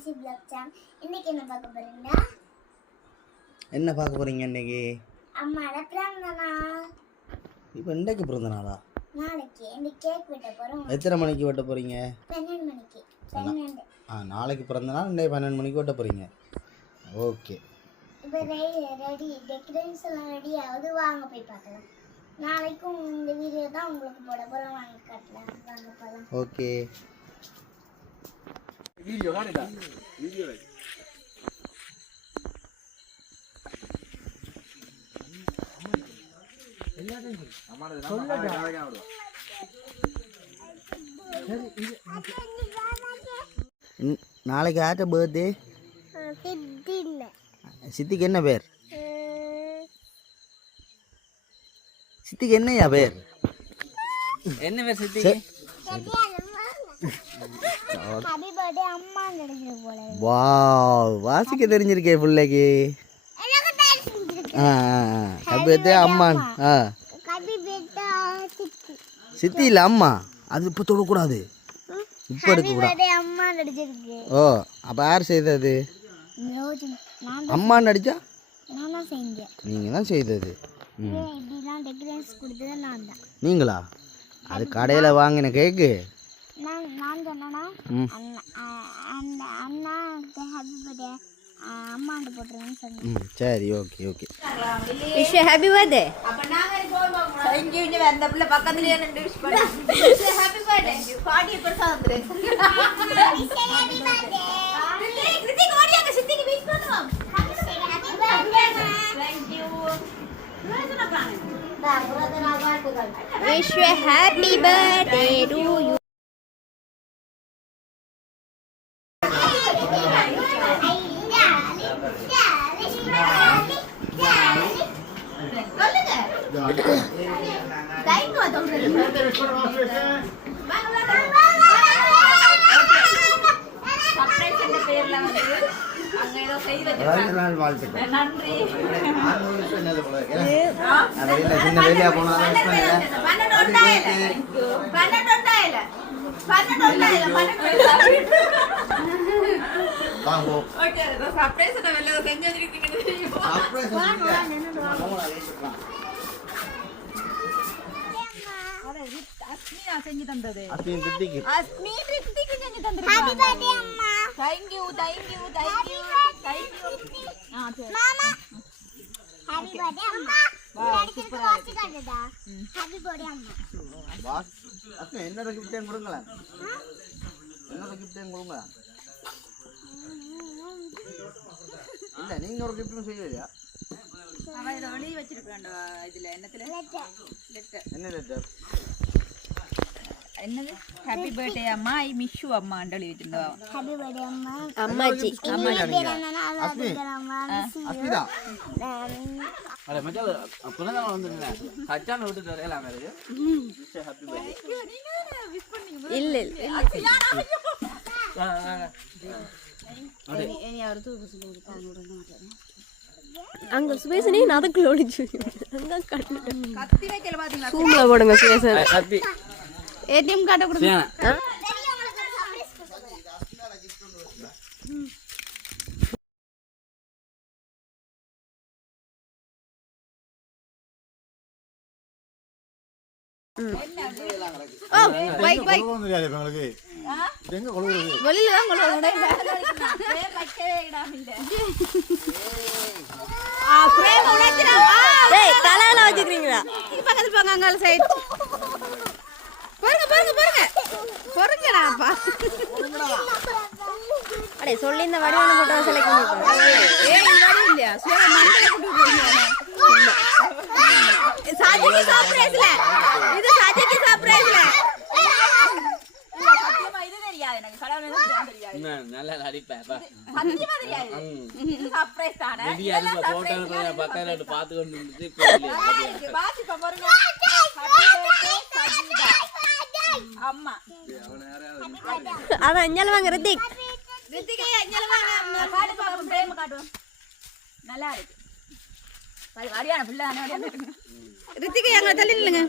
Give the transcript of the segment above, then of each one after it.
Fantasy Vlog Channel. இன்னைக்கு என்ன பார்க்க போறீங்க? என்ன பார்க்க போறீங்க இன்னைக்கு? அம்மாட பிறந்த நாள். இப்போ இன்னைக்கு பிறந்த நாளா? நாளைக்கு இந்த கேக் வெட்ட போறோம். எத்தனை மணிக்கு வெட்ட போறீங்க? 12 மணிக்கு. 12. நாளைக்கு பிறந்த நாள் இன்னைக்கு 12 மணிக்கு வெட்ட போறீங்க. ஓகே. இப்போ ரெடி டெக்கரேஷன்ஸ் எல்லாம் ரெடி ஆகுது, வாங்க போய் பார்க்கலாம். நாளைக்கும் இந்த வீடியோ தான் உங்களுக்கு போட போறோம், வாங்க காட்டலாம். வாங்க போலாம். ஓகே. வீடியோ காட்டுடா. வீடியோ வை. அம்மாடா நம்ம நாளைக்கு ஆடுவோம். நாளைக்கு ஆட்ட பர்த்டே. சித்திக்கு என்ன பேர்? சித்திக்கு என்னையா பேர்? என்ன பேர் சித்திக்கு? ஹாப்பி பர்த்டே அம்மா நடிச்சிரு போல. வாவ், வாசிக்க தெரிஞ்சிருக்கே பிள்ளைக்கு. எனக்கு தெரிஞ்சிருக்கு. ஹாப்பி பர்த்டே அம்மா. ஹாப்பி பர்த்டே சித்தி. சித்தி இல்ல அம்மா. அது இப்போ தொடக்கூடாது, இப்போ எடுக்கக்கூடாது. பர்த்டே அம்மா நடிச்சிருக்கு. ஓ, அப்போ யார் செய்தது? அம்மா நடிச்சா நான் தான் செஞ்சேன். நீங்கள் தான் செய்தது. இப்படிலாம் டெக்கரேஷன் கொடுத்தது நான் தான். நீங்களா? அது கடையில் வாங்கின கேக்கு. நான் சொன்னேன்னா அந்த அண்ணா ஹாப்பி பர்த்டே அம்மாண்ட போட்டுருவேன்னு சொன்னேன். சரி, okay okay. Wish happy birthday. அப்ப நாங்க போவோம். Thank you. நீ அந்த புள்ள பக்கத்துலயே நின்னு விஷ் பண்ணு. Wish happy birthday. பாடி பெருசா வந்துரு. Wish happy birthday. கிருத்திக் ஓடியாங்க சித்திக்கு விஷ் பண்ணுவோம். Happy birthday. Thank you. Roshna பிளான். ரோசனா வாழ்த்துக்கள். Wish happy birthday to you. Thank you அதோட. சர்ப்ரைஸ் என்ற பேர்ல வந்து அங்க ஏதோ செய்து வச்சிருக்காங்க. நாள் வாழ்த்துக்கள். நன்றி. சின்ன வேலையா போனா செஞ்சு தந்தது அஸ்மி சித்திக்கு. அஸ்மி ரித்திக்கு செஞ்சு தந்தது. ஹாப்பி பர்த்டே அம்மா. Thank you thank you thank you thank you. மாமா ஹாப்பி பர்த்டே அம்மா. நடிச்சிருக்கு வாசி காட்டுடா. ஹாப்பி பர்த்டே அம்மா. பாஸ் அஸ்மி என்னோட கிஃப்ட் டைம் கொடுங்களேன். என்னோட கிஃப்ட் டைம் கொடுங்களேன். இல்ல நீங்க ஒரு கிஃப்ட்டும் செய்யலையா? அவ இத வெளிய வச்சிருக்காண்டா. இதுல என்னத்துல லெட்டர். என்ன லெட்டர்? என்னது? ஹாப்பி பர்த்டே அம்மா, ஐ மிஸ் யூ அம்மா அண்டலி வச்சிருந்தா. ஹாப்பி பர்த்டே அம்மா. அம்மாச்சி. அஸ்மிதா. அட மச்சான் புனதா வந்துங்க. ஹச்சான விட்டு தரலாம் மேரேஜ். Happy birthday. இல்ல இல்ல. அங்க சுபேசனே நதக்குள்ள ஓடிச்சு. அங்க கத்தி வைக்கல பாத்தீங்களா? சூம்ல போடுங்க சுபேசன். ஹாப்பி ஏடிஎம் கார்டு கொடுங்க. பைக் பைக் தெரியாது உங்களுக்கு. எங்க கொழுவுறது? வெளியில தான் கொண்டு பிரேம் வைக்கவே இடாமில்ல. பிரேம் உடைச்சிரா. டேய் தலையில வச்சிக்கிறீங்களா? பக்கத்துல போங்க அங்கால சைடு. பாருங்க பாருங்க பாருங்க. பொறுங்கடாப்பா. அடே சொல்லி இந்த வடிவன போட்டோ செலக்ட் பண்ணிட்டோம். ஏய் இது வடி இல்லையா? சோற மண்டல போட்டு போறீங்க. சாஜிக்கு சர்ப்ரைஸ்ல. இது சாஜிக்கு சர்ப்ரைஸ்ல. சத்தியமா இது தெரியாது எனக்கு. கடவுளே தெரியாது. நல்லா நடிப்பேப்பா. சத்தியமா தெரியாது. இது சர்ப்ரைஸ் தானே. ரெடியா இருக்க போட்டோ பக்கத்துல வந்து பாத்து கொண்டு வந்து இப்போ இல்லையா? பாசி பாருங்க. ஹாப்பி பர்த்டே சஜிதா. அம்மா. அத அஞ்சல வாங்க ரித்திக். ரித்திகே அஞ்சல வாங்க. காடு பாப்போம் பிரேம் காட்டுவோம். நல்லா இருக்கு. வரியான பிள்ளை தானே வரியான. ரித்திகை அங்க தள்ளி நில்லுங்க.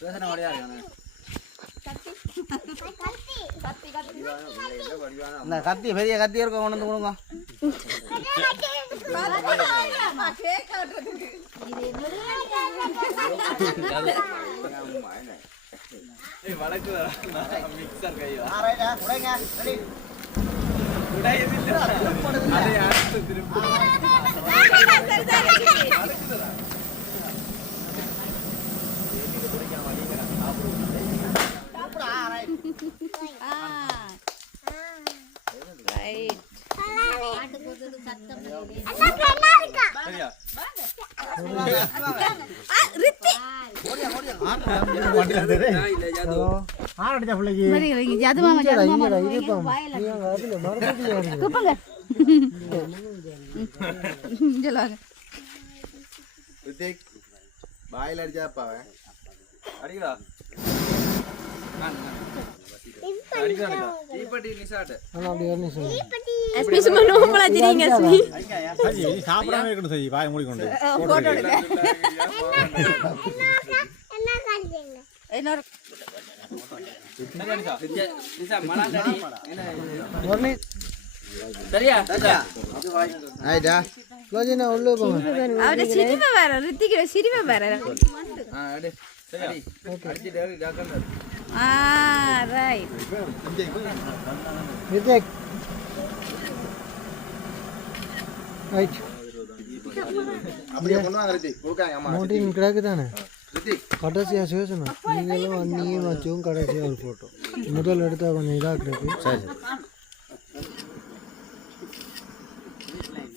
பேசுன வழியா இருக்கானே இந்த கத்தி பெரிய கத்தி இருக்க கொண்டு வந்து கொடுங்க. வழக்கு மிக்சர் கையா வாயில அடிச்சாப்பா அடிக்கடா தீப்பட்டி நிசாட்டு எஸ்பி சும்மா நோம்பலா தெரியுங்க எஸ்பி சாப்பிடாம இருக்கணும் சரி வாயை மூடிக்கொண்டு இன்னொரு சரியா ஆயிட்டா உள்ள போங்க. அவரு சிரிப்பை வேற ரித்திக்கு சிரிப்பை வேற அடி சரி அடிச்சிட்டு ஜாக்கிரதை ரைட் விவேக் ரைட் அப்படியே கொண்டு வாங்க ரித்திக். கொடுக்காங்க அம்மா. மவுண்டின் கிடக்கு தானே ரித்திக் கடைசியா சேசணும் நீங்களும் அண்ணியும் வச்சும் கடைசியா ஒரு போட்டோ முதல் எடுத்தா கொஞ்சம் இதாக கிடக்கு சரி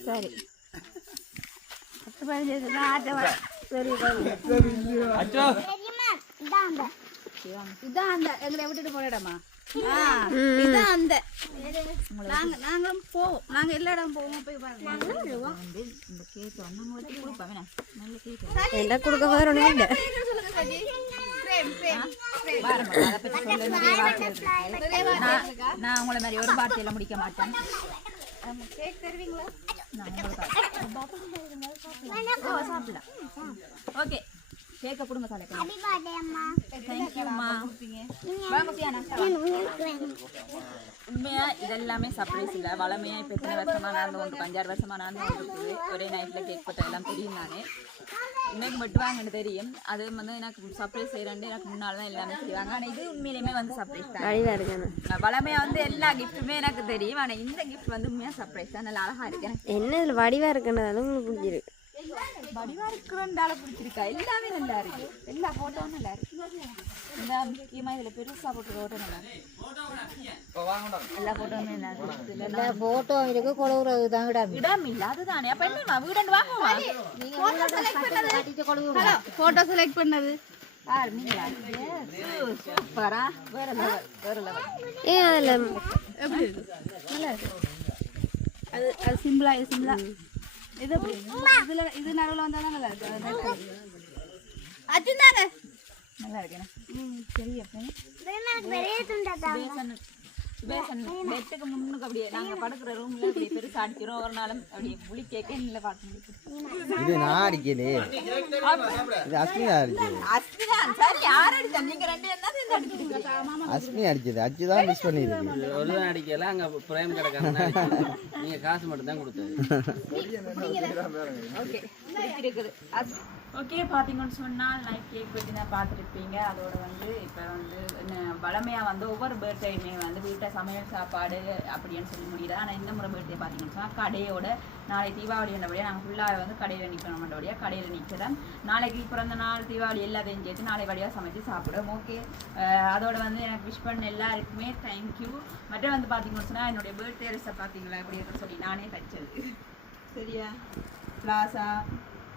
சரி 10 15 ஆட்ட வர சரி அச்சோ இதான் அந்த எங்களை விட்டுட்டு போனடமா இதான் அந்த நாங்களும் போவோம் நாங்க எல்லா இடம் போவோம் போய் பாருங்க இந்த கேக் வந்து உங்களுக்கு கொடுப்பேன் நல்ல கேக் என்ன கொடுக்க வரணும் இல்ல நான் உங்களை மாதிரி ஒரு வார்த்தையில முடிக்க மாட்டேன் கேக் தருவீங்களா சாப்பிடலாம் ஓகே கேக்க கொடுங்க சாலைக்கு ஹாப்பி பர்த்டே அம்மா. தேங்க்யூம்மா வாங்க பியானா உண்மையா இதெல்லாமே சர்ப்ரைஸ் இல்லை வளமையா இப்போ எத்தனை வருஷமா நடந்து வந்து 5-6 வருஷமா நடந்து வந்துருக்குது ஒரே நைட்டில் கேக் பட்ட எல்லாம் தெரியும் நானே இன்னைக்கு மட்டும் வாங்கன்னு தெரியும் அது வந்து எனக்கு சர்ப்ரைஸ் செய்யறாண்டு எனக்கு முன்னால் தான் எல்லாமே செய்வாங்க ஆனால் இது உண்மையிலுமே வந்து சர்ப்ரைஸ் தான் வடிவா இருக்கணும் வளமையா வந்து எல்லா கிஃப்ட்டுமே எனக்கு தெரியும் ஆனால் இந்த கிஃப்ட் வந்து உண்மையாக சர்ப்ரைஸ் தான் நல்லா அழகா இருக்கு எனக்கு என்ன இதுல வடிவா இருக்குன்றதால உங்களுக்கு பிடிச்சிருக்கு வடிவா இருக்கிறால பிடிச்சிருக்கா எல்லாமே நல்லா இருக்கு எல்லா போட்டோவும் நல்லா இருக்கு இந்த முக்கியமா இதுல பெருசா போட்டு போட்டோ நல்லா இருக்கு எல்லா போட்டோவுமே நல்லா இருக்கு எல்லா போட்டோ இருக்கு கொழுவுறது தான் இடம் இடம் இல்ல அதுதானே அப்ப என்னமா வீடு வாங்குவா போட்டோ செலக்ட் பண்ணது யார் நீங்களா சூப்பரா வேற லெவல் வேற லெவல் ஏன் அதுல எப்படி இருக்கு நல்லா இருக்கு அது அது சிம்பிளா இது எப்படி இதுல இது நடுவுல வந்தா நல்லா இருக்கு அஜிந்தாங்க நல்லா இருக்கு சரி அப்ப பெரிய துண்டா பேசன் பெட்டுக்கு முன்னுக்கு அப்படியே நாங்க படுக்கிற ரூம்ல அப்படியே பெருசா அடிக்கிறோம் ஒரு நாளும் அப்படியே புளி கேட்க இல்ல பார்த்து இது நான் அடிக்கலையே இது அஸ்மிதா அடிச்சது அஸ்மிதான் சரி யார் அடிச்சா நீங்க ரெண்டு என்ன சேர்ந்து அடிக்கிறீங்க அஸ்மி அடிச்சது அச்சு தான் மிஸ் பண்ணிருக்கு ஒரு தான் அடிக்கல அங்க பிரேம் கிடக்காங்க நீங்க காசு மட்டும் தான் கொடுத்தது ஓகே இருக்குது ஓகே பார்த்தீங்கன்னு சொன்னால் நைட் கேக் வெட்டி தான் பார்த்துருப்பீங்க அதோட வந்து இப்போ வந்து வளமையாக வந்து ஒவ்வொரு பர்த்டேயுமே வந்து வீட்டை சமையல் சாப்பாடு அப்படின்னு சொல்லி முடியல ஆனால் இந்த முறை பர்த்டே பார்த்தீங்கன்னு சொன்னால் கடையோட நாளை தீபாவளி என்னபடியாக நாங்கள் ஃபுல்லாக வந்து கடையில் நிற்கணும் மற்றபடியாக கடையில் நிற்கிறோம் நாளைக்கு பிறந்த நாள் தீபாவளி எல்லாத்தையும் சேர்த்து நாளை வழியாக சமைச்சு சாப்பிடுவோம் ஓகே அதோட வந்து எனக்கு விஷ் பண்ண எல்லாருக்குமே தேங்க்யூ மற்ற வந்து பார்த்தீங்கன்னு சொன்னால் என்னுடைய பர்த்டே ரிசை பார்த்தீங்களா எப்படி இருக்குன்னு சொல்லி நானே தைச்சது சரியா பிளாசா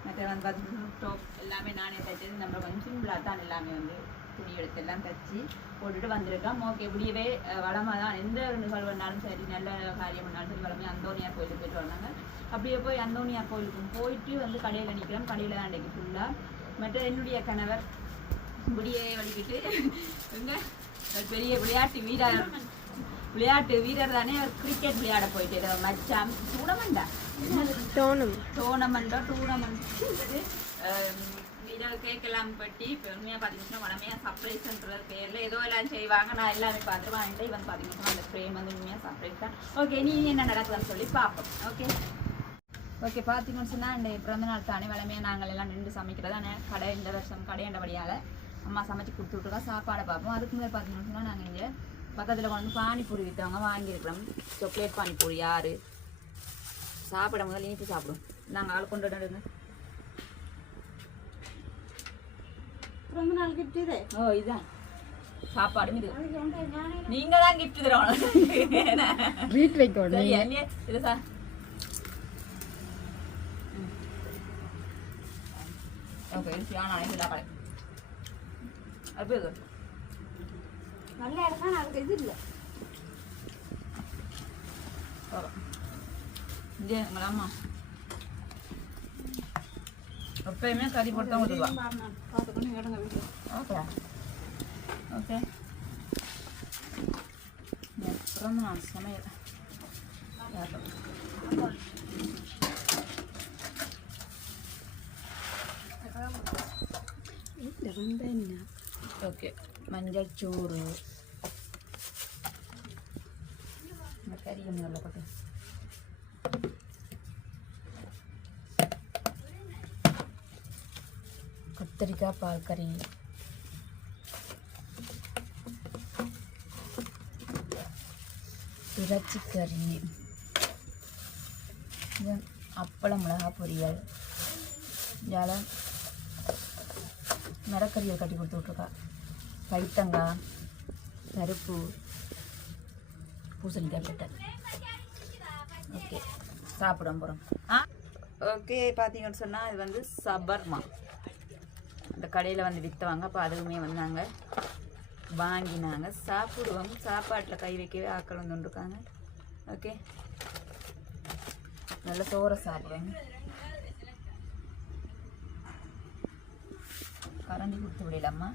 மற்ற வந்து பார்த்தீங்கன்னா டாப் எல்லாமே நானே தைச்சது நம்ம கொஞ்சம் சிம்பிளாக தான் எல்லாமே வந்து துணி எடுத்து எல்லாம் தைச்சி போட்டுட்டு வந்திருக்கோம் ஓகே இப்படியவே வளமாக தான் எந்த ஒரு நிகழ்வு பண்ணாலும் சரி நல்ல காரியம் பண்ணாலும் சரி வளமே அந்தோனியார் கோயிலுக்கு போயிட்டு வந்தாங்க அப்படியே போய் அந்தோனியார் கோயிலுக்கு போயிட்டு வந்து கடையில் நிற்கிறோம் கடையில் தான் அன்றைக்கு ஃபுல்லாக மற்ற என்னுடைய கணவர் இப்படியே வலிக்கிட்டு எங்கே பெரிய விளையாட்டு வீரர் தானே கிரிக்கெட் விளையாட போயிட்டு மச்சாம் டூர்னமெண்டா டூர்னமெண்ட் இதை கேக் எல்லாம் பெட்டி இப்போ உண்மையாக பார்த்தீங்கன்னா உடமையாக சர்ப்ரைஸ்ன்ற பேரில் ஏதோ எல்லாம் செய்வாங்க. நான் எல்லாமே பார்த்துட்டு வாங்கிட்டு இவன் பார்த்தீங்கன்னா அந்த ஃப்ரேம் வந்து உண்மையாக சர்ப்ரைஸ் தான். ஓகே, நீ என்ன நடக்குதுன்னு சொல்லி பார்ப்போம். ஓகே பார்த்தீங்கன்னு சொன்னால் இந்த பிறந்த நாள் தானே வளமையாக நாங்கள் எல்லாம் நின்று சமைக்கிறதா கடை இந்த வருஷம் கடையாண்டபடியால் அம்மா சமைச்சு கொடுத்து விட்டுருக்கா சாப்பாடை பார்ப்போம். அதுக்கு முதல் பார்த்தீங்கன்னு சொன்னால் நாங்கள் இங்கே பக்கத்தில் கொண்டு பானிபூரி விற்றவங்க வாங்கியிருக்கிறோம். சாக்லேட் பானிபூரி யார் சாப்பிட முதல்ல இனிப்பு சாப்பிடும். நாங்கள் ஆள் கொண்டு விடுங்க. ரொம்ப நாள் கிஃப்ட் இது. ஓ இதுதான் சாப்பாடும் இது. நீங்க தான் கிஃப்ட் தரணும். ட்ரீட் வைக்கணும். சரியா இது சார். ஓகே இது சியானா இது சாப்பாடு. அப்போ இது நல்ல இடமா அதுக்கு இது இல்லை. இங்கே எங்கள் அம்மா எப்பயுமே கறி போட்டு தான் விடுவா. பார்த்துக்கணும் இடங்க வீட்டில். ஓகே ஓகே பிறந்த நாள் சமையல் ஓகே மஞ்சள் சோறு கறி ஒன்று போட்டு கத்திரிக்காய் பால் கறி இறைச்சி கறி இது அப்பளம் மிளகா பொரியல் இதால் மரக்கறியை கட்டி கொடுத்து விட்ருக்கா பைத்தங்காய் பருப்பு பூசணிக்காய் பெட்டல். ஓகே சாப்பிட போகிறோம். ஓகே பார்த்தீங்கன்னு சொன்னால் இது வந்து சபர்மா இந்த கடையில் வந்து விற்றவாங்க. அப்போ அதுவுமே வந்து நாங்கள் வாங்கினாங்க சாப்பிடுவோம். சாப்பாட்டில் கை வைக்கவே ஆக்கள் வந்து கொண்டிருக்காங்க. ஓகே நல்ல சோறை சாப்பிடுவோம். கரண்டி கொடுத்து விடலாமா?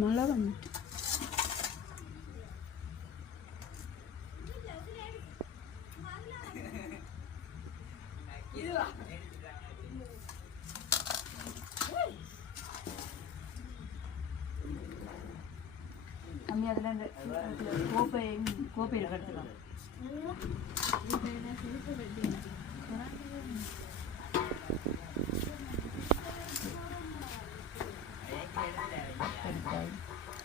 மழை வந்து கம்மி அதில் இந்த கோப்பையில் எடுத்துக்கலாம்.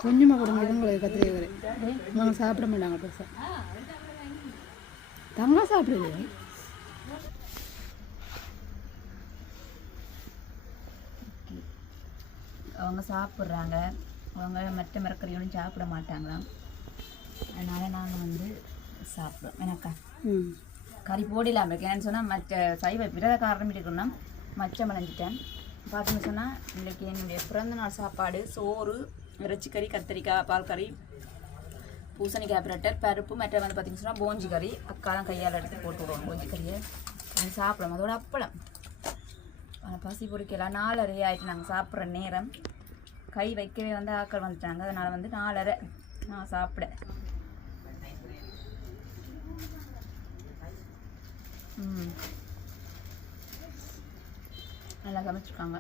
கொஞ்சமாக கொடுங்க. இதுங்களை கத்திரிக்காய் நாங்கள் சாப்பிட மாட்டாங்க. பெருசாக தங்க சாப்பிடுது. அவங்க சாப்பிட்றாங்க. அவங்க மற்ற மரக்கறியோடும் சாப்பிட மாட்டாங்களாம். அதனால் நாங்கள் வந்து சாப்பிடுவோம். எனக்கா கறி போடலாம் இருக்கு. ஏன்னு சொன்னால் மற்ற சைவ விரத காரணம் இருக்குன்னா மச்சம் அடைஞ்சிட்டேன். பார்த்தீங்கன்னு சொன்னால் இன்றைக்கி என்னுடைய பிறந்தநாள் சாப்பாடு சோறு இறைச்சி கறி கத்திரிக்காய் பால் கறி பூசணிக்காய் பிரட்டர் பருப்பு மற்ற வந்து பார்த்திங்கன்னு சொன்னால் போஞ்சி கறி அக்கா தான் கையால் எடுத்து போட்டு விடுவோம். போஞ்சி கறியை அது சாப்பிடும். அதோட அப்பளம் பசி பிடிக்கலாம். 4:30 ஆகிட்டு நாங்கள் சாப்பிட்ற நேரம். கை வைக்கவே வந்து ஆக்கள் வந்துட்டாங்க. அதனால் வந்து 4:30 நான் சாப்பிட. நல்லா சமைச்சிருக்காங்க.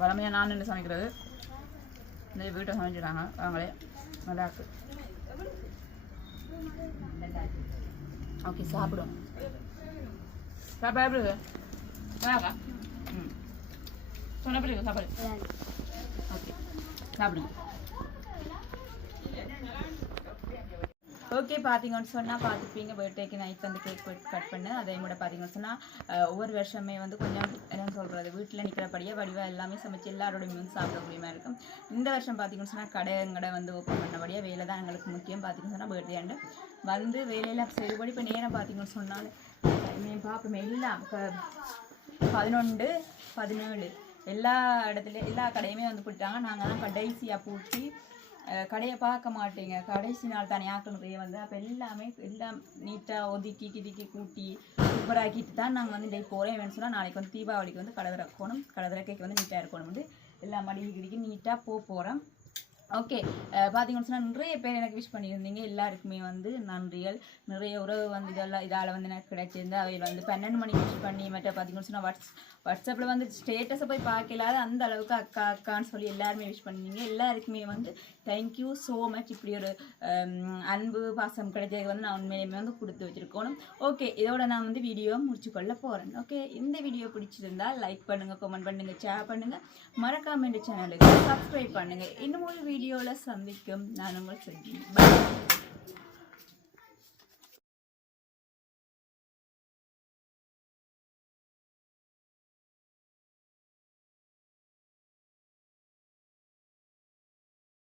வளமையாக நான் நின்று சமைக்கிறது. இந்த வீட்டை சமைச்சிருக்காங்க அவங்களே. நல்லா இருக்கு. ஓகே சாப்பிடுவோம். சாப்பாடு எப்படி இருக்கு? நல்லாக்கா? சொன்ன எப்படி இருக்கு சாப்பாடு? ஓகே சாப்பிடுங்க. ஓகே பார்த்தீங்கன்னு சொன்னால் பார்த்துப்பீங்க பர்த்டேக்கு நைட் வந்து கேக் கட் பண்ணு. அதே கூட பார்த்தீங்கன்னு சொன்னால் ஒவ்வொரு வருஷமே வந்து கொஞ்சம் என்ன சொல்கிறது வீட்டில் நிற்கிறபடியாக வடிவாக எல்லாமே சமைச்சு எல்லாரோடையுமே வந்து சாப்பிடக்கூடிய மாதிரி இருக்கும். இந்த வருஷம் பார்த்தீங்கன்னு சொன்னால் கடை வந்து ஓப்பன் பண்ணபடியாக வேலை தான் எங்களுக்கு முக்கியம். பார்த்தீங்கன்னு சொன்னால் பர்த்டே ஆண்டு வந்து வேலையில் செய்யபடி இப்போ நேரம் பார்த்தீங்கன்னு சொன்னால் பார்ப்போமே எல்லாம் 11, 17 எல்லா இடத்துலையும் எல்லா கடையுமே வந்து போட்டாங்க. நாங்கள் தான் கடைசியாக பூட்டி கடையை பார்க்க மாட்டேங்க. கடைசி நாள் தானே ஆக்கணுடைய வந்து அப்போ எல்லாமே எல்லாம் நீட்டாக ஒதுக்கி கிதுக்கி கூட்டி சூப்பராக்கிட்டு தான் நாங்கள் வந்து இன்றைக்கு போகிறேன். வேணும்னு சொன்னால் நாளைக்கு வந்து தீபாவளிக்கு வந்து கடை திறக்கணும். கடை திறக்கைக்கு வந்து நீட்டாக இருக்கணும். வந்து எல்லா மடிக்கு கிடிக்கி நீட்டாக போகிறோம். ஓகே பார்த்தீங்கன்னு சொன்னால் நிறைய பேர் எனக்கு விஷ் பண்ணியிருந்தீங்க. எல்லாருக்குமே வந்து நன்றிகள். நிறைய உறவு வந்து இதால் வந்து எனக்கு கிடைச்சிருந்து அவையில் வந்து 12 மணிக்கு விஷ் பண்ணி மற்ற பார்த்தீங்கன்னு சொன்னால் வாட்ஸ்அப்பில் வந்து ஸ்டேட்டஸை போய் பார்க்கலாத அந்த அளவுக்கு அக்கா அக்கான்னு சொல்லி எல்லாருமே விஷ் பண்ணியிருந்தீங்க. எல்லாருக்குமே வந்து தேங்க்யூ ஸோ மச். இப்படி ஒரு அன்பு பாசம் கிடைச்சதுக்கு வந்து நான் உண்மையிலுமே வந்து கொடுத்து வச்சுருக்கணும். ஓகே, இதோட நான் வந்து வீடியோ முடிச்சுக்கொள்ள போகிறேன். ஓகே, இந்த வீடியோ பிடிச்சிருந்தா லைக் பண்ணுங்கள், கமெண்ட் பண்ணுங்கள், ஷேர் பண்ணுங்கள், மறக்காம இந்த சேனலுக்கு சப்ஸ்கிரைப் பண்ணுங்கள். இன்னும் ஒரு வீடியோவில் சந்திக்கும் நான் உங்கள் செல்வி.